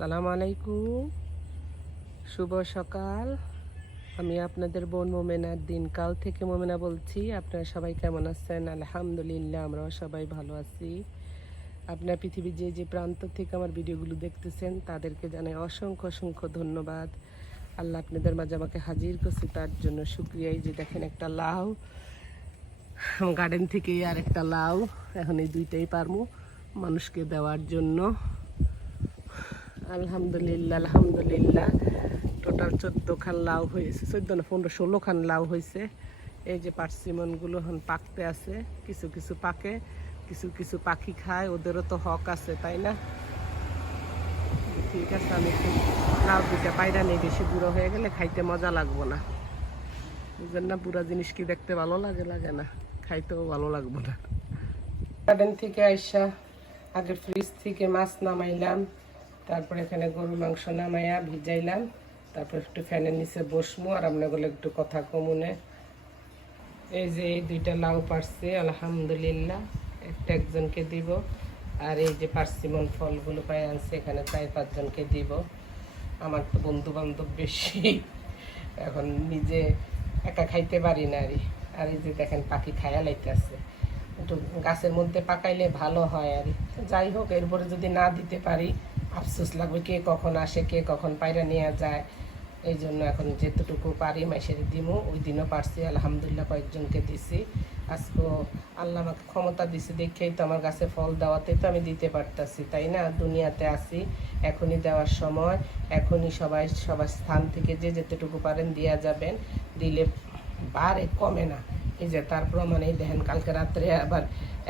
আসসালামু আলাইকুম। শুভ সকাল। আমি আপনাদের বোন মোমেনার দিনকাল থেকে মোমেনা বলছি, আপনারা সবাই কেমন আছেন? আলহামদুলিল্লাহ, আমরাও সবাই ভালো আছি। আপনার পৃথিবীর যে যে প্রান্ত থেকে আমার ভিডিওগুলো দেখতেছেন, তাদেরকে জানাই অসংখ্য অসংখ্য ধন্যবাদ। আল্লাহ আপনাদের মাঝে আমাকে হাজির করছি, তার জন্য শুক্রিয়া। এই যে দেখেন একটা লাউ গার্ডেন থেকে আর একটা লাউ। এখন এই দুইটাই পারমু মানুষকে দেওয়ার জন্য। আলহামদুলিল্লাহ আলহামদুলিল্লাহ। টোটাল চোদ্দ খান লাউ হয়েছে চোদ্দ না পনেরো ষোলো খান লাউ হয়েছে। এই যে পার্সিমনগুলো এখন পাকতে আছে, কিছু কিছু পাকে, কিছু কিছু পাখি খায়, ওদেরও তো হক আছে, তাই না? ঠিক আছে, আমি লাউ দুটা পায়রা নেই বেশি বুড়ো হয়ে গেলে খাইতে মজা লাগবো না। বুঝলেন না, বুড়া জিনিস কি দেখতে ভালো লাগে লাগে না? খাইতেও ভালো লাগবো না। গার্ডেন থেকে আইসা আগে ফ্রিজ থেকে মাছ নামাইলাম। তারপরে এখানে গরুর মাংস নামাইয়া ভিজাইলাম। তারপর একটু ফ্যানের নিচে বসবো আর আপনাগুলো একটু কথা কমুনে এই যে এই দুইটা লাউ পারছে, আলহামদুলিল্লাহ। একটা একজনকে দিব আর এই যে পার্সিমন ফলগুলো পাই আনছে, এখানে চার পাঁচজনকে দিব। আমার তো বন্ধু বান্ধব বেশি, এখন নিজে একা খাইতে পারি না আর এই যে দেখেন পাখি খায়া লাইতেছে। একটু গাছের মধ্যে পাকাইলে ভালো হয় আর যাই হোক, এরপরে যদি না দিতে পারি আফসোস লাগবে কে কখন আসে, কে কখন পায়রা নিয়ে যায়। এই জন্য এখন যেতটুকু পারি মাসের দিমু, ওই দিনও পারছি, আলহামদুলিল্লাহ কয়েকজনকে দিছি। আজকেও আল্লাহ আমাকে ক্ষমতা দিছে দেখেই তো আমার গাছে ফল দেওয়াতে তো আমি দিতে পারতাছি, তাই না? দুনিয়াতে আসি এখনই দেওয়ার সময়, এখনই সবাই সবার স্থান থেকে যে যেতটুকু পারেন দেওয়া যাবেন। দিলে বারে কমে না। এই যে তার প্রমাণ এই দেখেন, কালকে রাত্রে আবার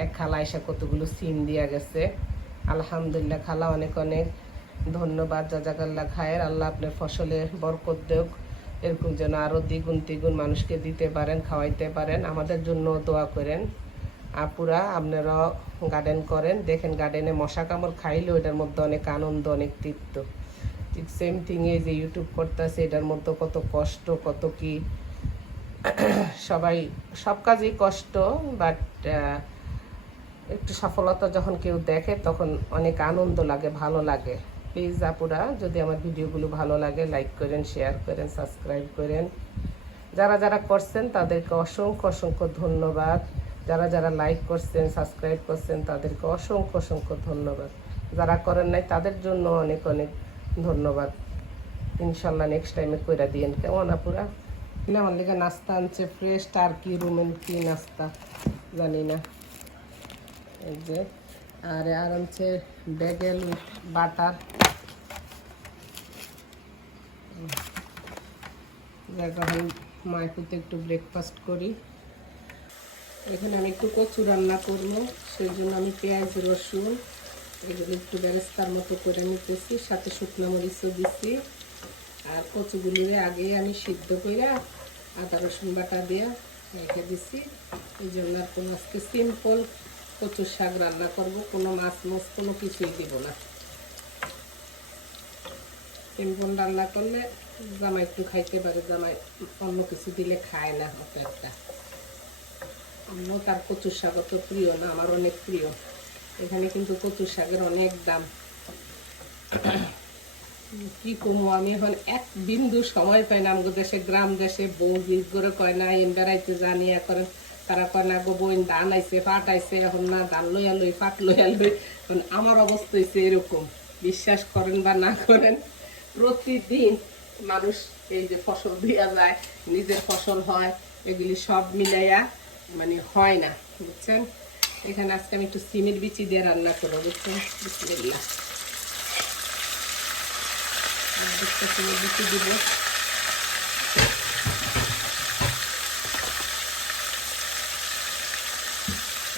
এক খালা এসে কতগুলো সিন দিয়া গেছে। আলহামদুলিল্লাহ, খালা অনেক অনেক ধন্যবাদ জাজাকাল্লা খায়ের। আল্লাহ আপনার ফসলে বরকত দেওক এরকম যেন আরও দ্বিগুণ তিগুণ মানুষকে দিতে পারেন, খাওয়াইতে পারেন। আমাদের জন্য দোয়া করেন। আপুরা, আপনারা গার্ডেন করেন। দেখেন গার্ডেনে মশা কামড় খাইলেও এটার মধ্যে অনেক আনন্দ, অনেক তৃপ্ত। ঠিক সেম থিং এই যে ইউটিউব করতেছে, এটার মধ্যে কত কষ্ট, কত কি। সবাই, সব কাজেই কষ্ট বাট একটু সফলতা যখন কেউ দেখে, তখন অনেক আনন্দ লাগে, ভালো লাগে। প্লিজ আপুরা, যদি আমার ভিডিওগুলো ভালো লাগে লাইক করেন শেয়ার করেন সাবস্ক্রাইব করেন। যারা যারা করছেন, তাদেরকে অসংখ্য অসংখ্য ধন্যবাদ। যারা যারা লাইক করছেন সাবস্ক্রাইব করছেন, তাদেরকে অসংখ্য অসংখ্য ধন্যবাদ। যারা করেন নাই, তাদের জন্য অনেক অনেক ধন্যবাদ। ইনশাল্লাহ নেক্সট টাইমে কইরা দিয়েন। কেমন আপুরা? আমার লেগে নাস্তা আনছে ফ্রেশ টার্কি রুমেন কি নাস্তা? জানি না। এই যে, আর আর আনছে বেগেল বাটার এখন মায়পুতে একটু ব্রেকফাস্ট করি। এখানে আমি একটু কচু রান্না করব, সেই জন্য আমি পেঁয়াজ, রসুন, এগুলো একটু বেরেস্তার মতো করে নিতেছি, সাথে শুকনো মরিচও দিচ্ছি আর কচুগুলি আগে আমি সিদ্ধ করে আদা, রসুন বাটা দিয়ে রেখে দিছি, এই জন্য আর কোনো আজকে সিম্পল কচুর শাক রান্না করব, কোনো মাছ মাছ, কোনো কিছুই দিব না। সিম্পল রান্না করলে জামাই একটু খাইতে পারে, জামাই অন্য কিছু দিলে খায় না অত একটা আমিও তার কচুর শাক অত প্রিয় না, আমার অনেক প্রিয়। এখানে কিন্তু কচুর শাকের অনেক দাম। কি কমু, আমি এখন এক বিন্দু সময় পাই না আমাদের দেশে, গ্রাম দেশে বউ জিদ করে কয়, না, এম বেড়াইতে জানি করেন। তারা কয়, না গো বই ধান আইছে, পাট আইছে, এখন না ধান লইয়া লই, পাট লইয়া লই। এখন আমার অবস্থা হয়েছে এরকম। বিশ্বাস করেন বা না করেন, প্রতিদিন মানুষ এই যে ফসল দিয়া যায়, নিজের ফসল হয়, এগুলি সব মিলাইয়া মানে হয় না, বুঝছেন? এখানে আজকে আমি একটু সিমের বিচি দিয়ে রান্না করব, বুঝছেন? বিসমিল্লাহ। দুধটা সিমের বিচি দিব।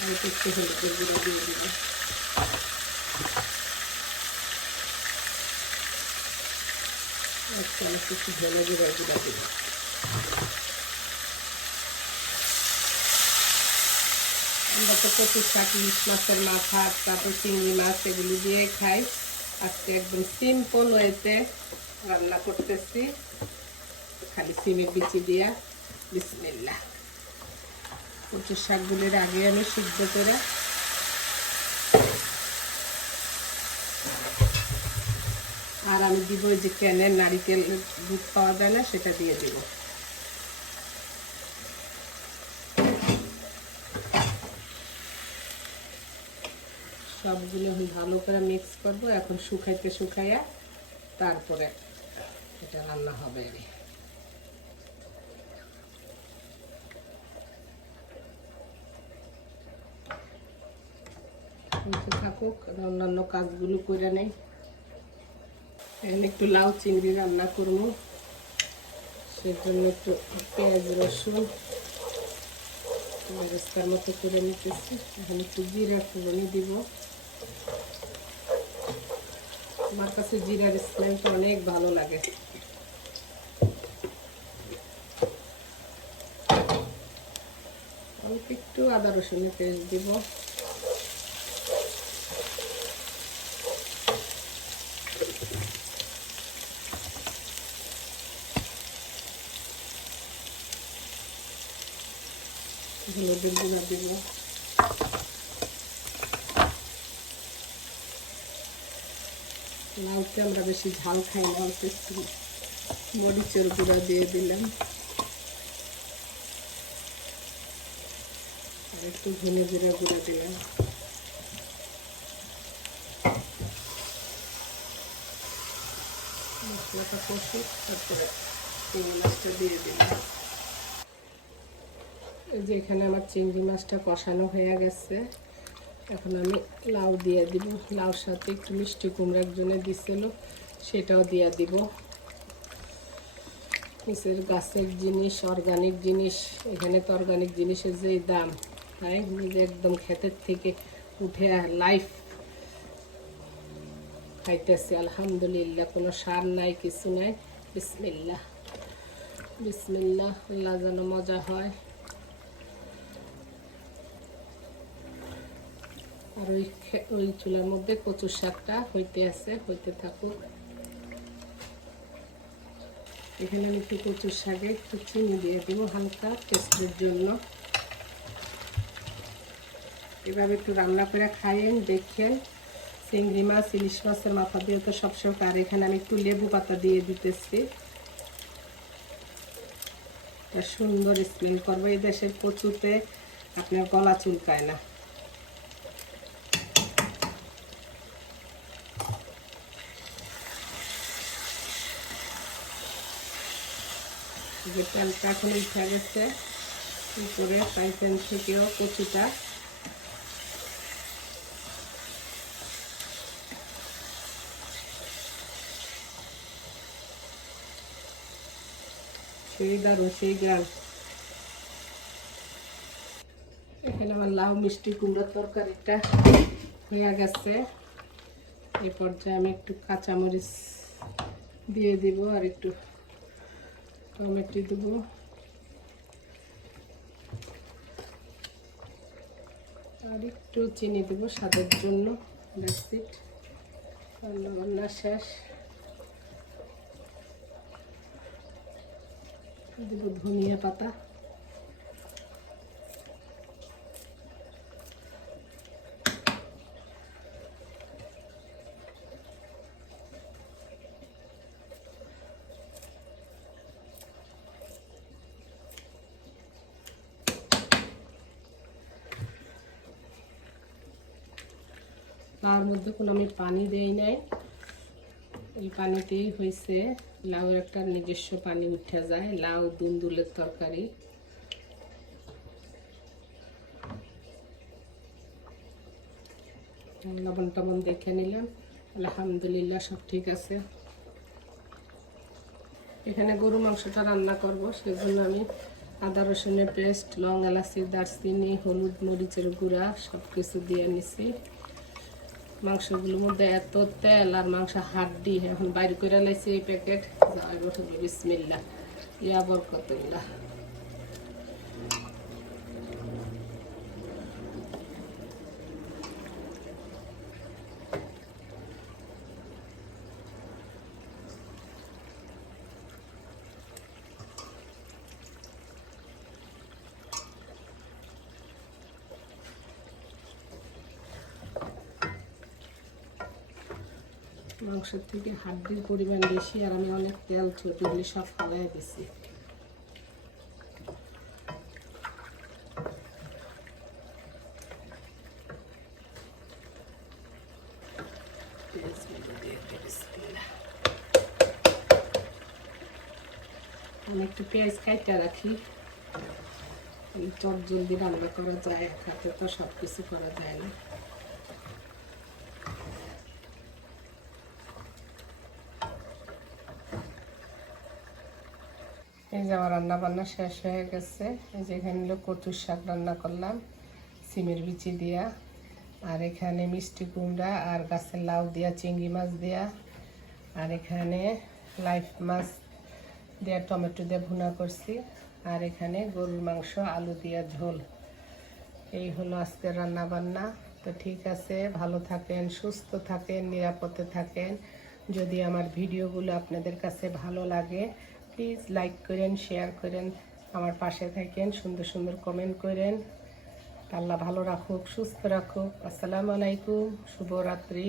আমি একটু হলুদের গুঁড়ো দিয়ে দিব এক চামচ একটু আমরা তো প্রচুর শাক ইলিশ মাছের মাথা তারপর চিংড়ি মাছ এগুলি দিয়ে খাই। আজকে একদম সিম্পল ওয়েতে রান্না করতেছি। খালি সিমের বিচি দিয়া বিসমিল্লা কচুর শাকগুলির আগে আমি সিদ্ধ করে। আর আমি দিব ওই যে ক্যানের নারিকেল দুধ পাওয়া যায় না, সেটা দিয়ে দিব। সবগুলো ভালো করে মিক্স করব, এখন শুকাইতে শুকাইয়া তারপরে এটা রান্না হবে। আর থাকুক অন্যান্য কাজগুলো করে নেই। এখানে একটু লাউ চিংড়ি রান্না করব। সেজন্য একটু পেঁয়াজ, রসুন বেরেস্তার মতো করে নিতেছি। এখন একটু জিরা ফোড়নি দিব। আমার কাছে জিরার স্মেলটা অনেক ভালো লাগে। একটু আদা রসুনের পেস্ট দিব। হলুদের গুঁড়া দিব। লাউতে আমরা বেশি ঝাল খাই না একটু মরিচের গুঁড়া দিয়ে দিলাম। আর একটু ধনে জিরা গুঁড়া দিলাম। মশলাটা কষি তারপরে দিয়ে দিলাম। যে এখানে আমার চিংড়ি মাছটা কষানো হয়ে গেছে। এখন আমি লাউ দিয়ে দিব। লাউর সাথে একটু মিষ্টি কুমড়া একজনে দিছিল, সেটাও দিয়ে দিব। নিচের গাছের জিনিস অর্গানিক জিনিস, এখানে তো অর্গানিক জিনিসের যেই দাম, তাই নিজে একদম ক্ষেতের থেকে উঠে লাইফ খাইতেছি, আলহামদুলিল্লাহ, কোনো সার নাই, কিছু নাই। বিসমিল্লাহ। বিসমিল্লাহ, আল্লাহ যেন মজা হয়। আর ওই ওই চুলার মধ্যে কচুর শাকটা হইতে আছে, হইতে থাকুক। এখানে আমি একটু কচুর শাকে একটু চিনি দিয়ে দিব হালকা টেস্টের জন্য। এভাবে একটু রান্না করে খাইয়েন দেখেন। চিংড়ি মাছ, ইলিশ মাছের মাথা দিয়ে তো সবসময় আর এখানে আমি একটু লেবু পাতা দিয়ে দিতেছি। সুন্দর স্মেল করব। এই দেশের কচুতে আপনার গলা চুলকায় না। যে তেলটা এখন উঠে গেছে। উপরে ফ্রাই প্যান থেকেও কচুটা। সেই দারুণ, সেই গান এখানে আমার লাউ মিষ্টি কুমড়োর তরকারিটা হয়ে গেছে। এই পর্যায়ে আমি একটু কাঁচামরিচ দিয়ে দিব আর একটু টমেটো দেবো। আর একটু চিনি দেবো স্বাদের জন্য। বেসিট রান্নাবান্নার শেষ। দেবো ধনিয়া পাতা। তার মধ্যে কোনো আমি পানি দেই নাই। এই পানিতেই হয়েছে লাউ একটা নিজস্ব পানি উঠে যায়, লাউ দুন্দুলের তরকারি। লবণ টবণ দেখে নিলাম, আলহামদুলিল্লাহ সব ঠিক আছে। এখানে গরু মাংসটা রান্না করব, সেজন্য আমি আদা রসুনের পেস্ট, লং এলাচি, দারচিনি, হলুদ মরিচের গুঁড়া সব কিছু দিয়ে নিছি। মাংসগুলোর মধ্যে এত তেল আর মাংস হাড্ডি, এখন বাইরে করে লাইছে এই প্যাকেট। বসে বিসমিল্লা ইয়া বরকতুল্লাহ। মাংসের থেকে হাড্ডির পরিমাণ বেশি আর আমি অনেক তেল চটুগুলি সব ফলাই দিছি। আমি একটু পেঁয়াজ কাইটা রাখি চট জলদি রান্না করা যায় হাতে তো সব কিছু করা যায় না এই যে আমার রান্না বান্না শেষ হয়ে গেছে। এই যে এখানে হলো কচুর শাক রান্না করলাম, সিমের বিচি দিয়া। আর এখানে মিষ্টি কুমড়া আর গাছের লাউ দিয়া, চিংড়ি মাছ দিয়া। আর এখানে লাইফ মাছ দিয়া টমেটো দিয়ে ভুনা করছি। আর এখানে গরুর মাংস, আলু দিয়া ঝোল। এই হলো আজকের রান্না বান্না তো ঠিক আছে, ভালো থাকেন, সুস্থ থাকেন, নিরাপদে থাকেন। যদি আমার ভিডিওগুলো আপনাদের কাছে ভালো লাগে প্লিজ লাইক করেন শেয়ার করেন, আমার পাশে থাকেন, সুন্দর সুন্দর কমেন্ট করেন। আল্লাহ ভালো রাখুক, সুস্থ রাখুক। আসসালামু আলাইকুম, শুভরাত্রি।